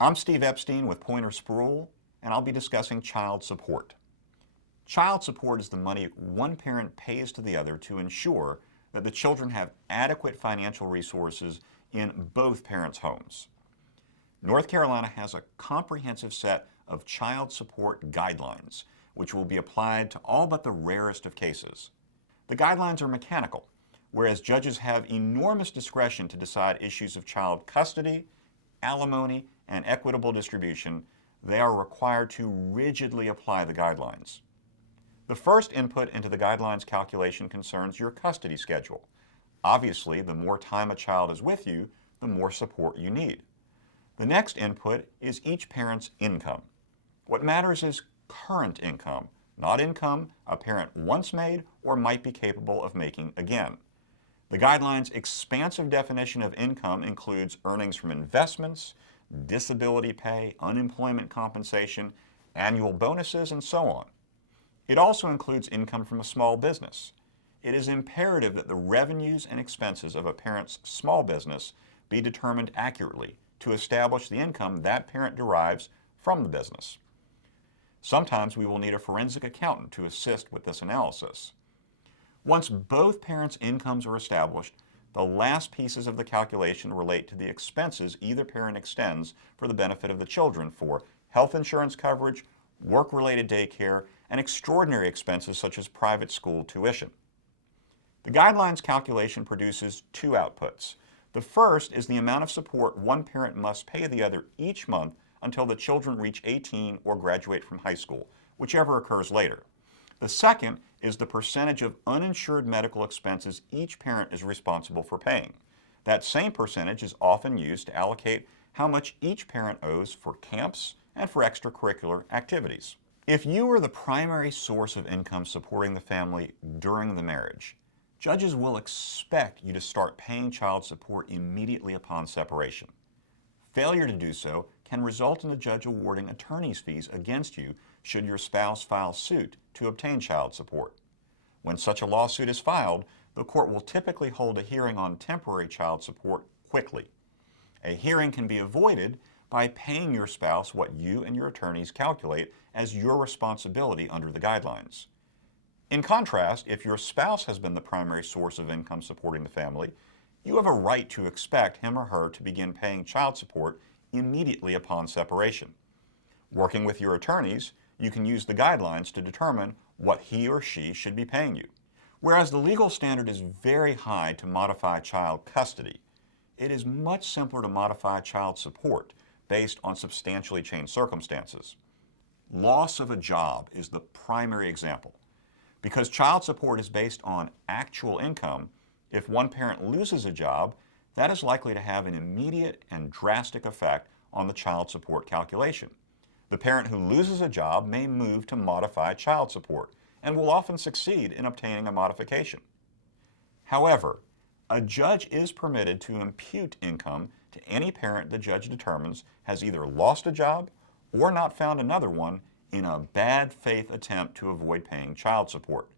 I'm Steve Epstein with Poyner Spruill, and I'll be discussing child support. Child support is the money one parent pays to the other to ensure that the children have adequate financial resources in both parents' homes. North Carolina has a comprehensive set of child support guidelines, which will be applied to all but the rarest of cases. The guidelines are mechanical, whereas judges have enormous discretion to decide issues of child custody, alimony, and equitable distribution. They are required to rigidly apply the guidelines. The first input into the guidelines calculation concerns your custody schedule. Obviously, the more time a child is with you, the more support you need. The next input is each parent's income. What matters is current income, not income a parent once made or might be capable of making again. The guidelines' expansive definition of income includes earnings from investments, disability pay, unemployment compensation, annual bonuses, and so on. It also includes income from a small business. It is imperative that the revenues and expenses of a parent's small business be determined accurately to establish the income that parent derives from the business. Sometimes we will need a forensic accountant to assist with this analysis. Once both parents' incomes are established, the last pieces of the calculation relate to the expenses either parent extends for the benefit of the children for health insurance coverage, work-related daycare, and extraordinary expenses such as private school tuition. The guidelines calculation produces two outputs. The first is the amount of support one parent must pay the other each month until the children reach 18 or graduate from high school, whichever occurs later. The second is the percentage of uninsured medical expenses each parent is responsible for paying. That same percentage is often used to allocate how much each parent owes for camps and for extracurricular activities. If you are the primary source of income supporting the family during the marriage, judges will expect you to start paying child support immediately upon separation. Failure to do so can result in the judge awarding attorney's fees against you should your spouse file suit to obtain child support. When such a lawsuit is filed, the court will typically hold a hearing on temporary child support quickly. A hearing can be avoided by paying your spouse what you and your attorneys calculate as your responsibility under the guidelines. In contrast, if your spouse has been the primary source of income supporting the family, you have a right to expect him or her to begin paying child support immediately upon separation. Working with your attorneys, you can use the guidelines to determine what he or she should be paying you. Whereas the legal standard is very high to modify child custody, it is much simpler to modify child support based on substantially changed circumstances. Loss of a job is the primary example. Because child support is based on actual income, if one parent loses a job, that is likely to have an immediate and drastic effect on the child support calculation. The parent who loses a job may move to modify child support and will often succeed in obtaining a modification. However, a judge is permitted to impute income to any parent the judge determines has either lost a job or not found another one in a bad faith attempt to avoid paying child support.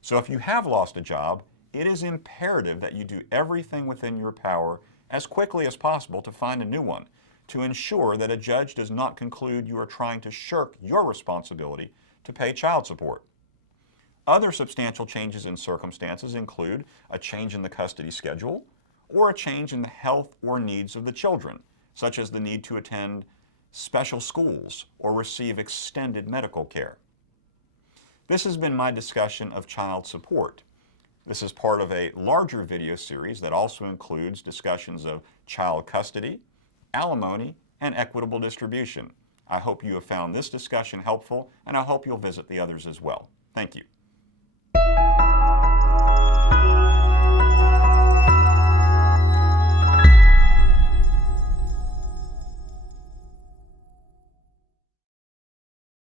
So if you have lost a job, it is imperative that you do everything within your power as quickly as possible to find a new one, to ensure that a judge does not conclude you are trying to shirk your responsibility to pay child support. Other substantial changes in circumstances include a change in the custody schedule or a change in the health or needs of the children, such as the need to attend special schools or receive extended medical care. This has been my discussion of child support. This is part of a larger video series that also includes discussions of child custody, alimony, and equitable distribution. I hope you have found this discussion helpful, and I hope you'll visit the others as well. Thank you.